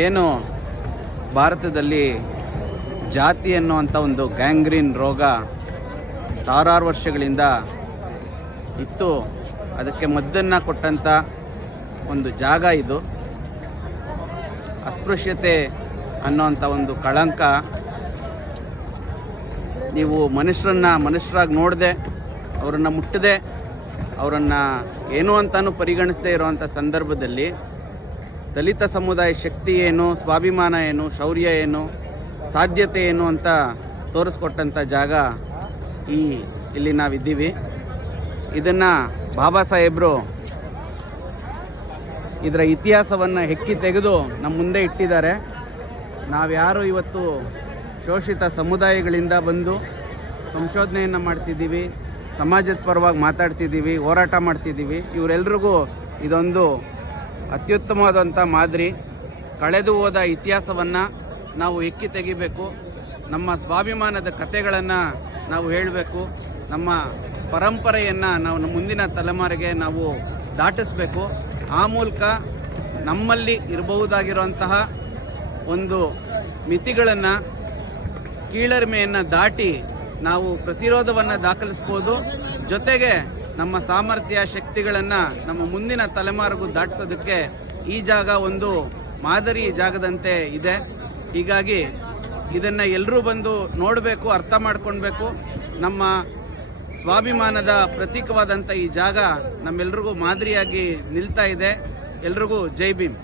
ಏನು ಭಾರತದಲ್ಲಿ ಜಾತಿ ಅನ್ನುವಂಥ ಒಂದು ಗ್ಯಾಂಗ್ರೀನ್ ರೋಗ ಸಾವಿರಾರು ವರ್ಷಗಳಿಂದ ಇತ್ತು. ಅದಕ್ಕೆ ಮದ್ದನ್ನು ಕೊಟ್ಟಂಥ ಒಂದು ಜಾಗ ಇದು. ಅಸ್ಪೃಶ್ಯತೆ ಅನ್ನೋಂಥ ಒಂದು ಕಳಂಕ ನೀವು ಮನುಷ್ಯರನ್ನು ಮನುಷ್ಯರಾಗಿ ನೋಡದೆ, ಅವರನ್ನು ಮುಟ್ಟದೆ, ಅವರನ್ನು ಏನು ಅಂತಲೂ ಪರಿಗಣಿಸದೇ ಇರುವಂಥ ಸಂದರ್ಭದಲ್ಲಿ ದಲಿತ ಸಮುದಾಯ ಶಕ್ತಿ ಏನು, ಸ್ವಾಭಿಮಾನ ಏನು, ಶೌರ್ಯ ಏನು, ಸಾಧ್ಯತೆ ಏನು ಅಂತ ತೋರಿಸ್ಕೊಟ್ಟಂಥ ಜಾಗ ಈ ಇಲ್ಲಿ ನಾವಿದ್ದೀವಿ. ಇದನ್ನು ಬಾಬಾ ಸಾಹೇಬರು ಇದರ ಇತಿಹಾಸವನ್ನು ಹೆಕ್ಕಿ ತೆಗೆದು ನಮ್ಮ ಮುಂದೆ ಇಟ್ಟಿದ್ದಾರೆ. ನಾವ್ಯಾರು ಇವತ್ತು ಶೋಷಿತ ಸಮುದಾಯಗಳಿಂದ ಬಂದು ಸಂಶೋಧನೆಯನ್ನು ಮಾಡ್ತಿದ್ದೀವಿ, ಸಮಾಜದ ಪರವಾಗಿ ಮಾತಾಡ್ತಿದ್ದೀವಿ, ಹೋರಾಟ ಮಾಡ್ತಿದ್ದೀವಿ, ಇವರೆಲ್ರಿಗೂ ಇದೊಂದು ಅತ್ಯುತ್ತಮವಾದಂಥ ಮಾದರಿ. ಕಳೆದು ಹೋದ ಇತಿಹಾಸವನ್ನು ನಾವು ಎಕ್ಕಿ ತೆಗಿಬೇಕು. ನಮ್ಮ ಸ್ವಾಭಿಮಾನದ ಕತೆಗಳನ್ನು ನಾವು ಹೇಳಬೇಕು. ನಮ್ಮ ಪರಂಪರೆಯನ್ನು ನಾವು ಮುಂದಿನ ತಲೆಮಾರಿಗೆ ನಾವು ದಾಟಿಸ್ಬೇಕು. ಆ ಮೂಲಕ ನಮ್ಮಲ್ಲಿ ಇರಬಹುದಾಗಿರುವಂತಹ ಒಂದು ಮಿತಿಗಳನ್ನು, ಕೀಳರಿಮೆಯನ್ನು ದಾಟಿ ನಾವು ಪ್ರತಿರೋಧವನ್ನು ದಾಖಲಿಸ್ಬೋದು. ಜೊತೆಗೆ ನಮ್ಮ ಸಾಮರ್ಥ್ಯ, ಶಕ್ತಿಗಳನ್ನು ನಮ್ಮ ಮುಂದಿನ ತಲೆಮಾರಿಗೂ ದಾಟಿಸೋದಕ್ಕೆ ಈ ಜಾಗ ಒಂದು ಮಾದರಿ ಜಾಗದಂತೆ ಇದೆ. ಹೀಗಾಗಿ ಇದನ್ನು ಎಲ್ಲರೂ ಬಂದು ನೋಡಬೇಕು, ಅರ್ಥ ಮಾಡ್ಕೊಳ್ಬೇಕು. ನಮ್ಮ ಸ್ವಾಭಿಮಾನದ ಪ್ರತೀಕವಾದಂಥ ಈ ಜಾಗ ನಮ್ಮೆಲ್ರಿಗೂ ಮಾದರಿಯಾಗಿ ನಿಲ್ತಾ ಇದೆ. ಎಲ್ರಿಗೂ ಜೈ ಭೀಮ್.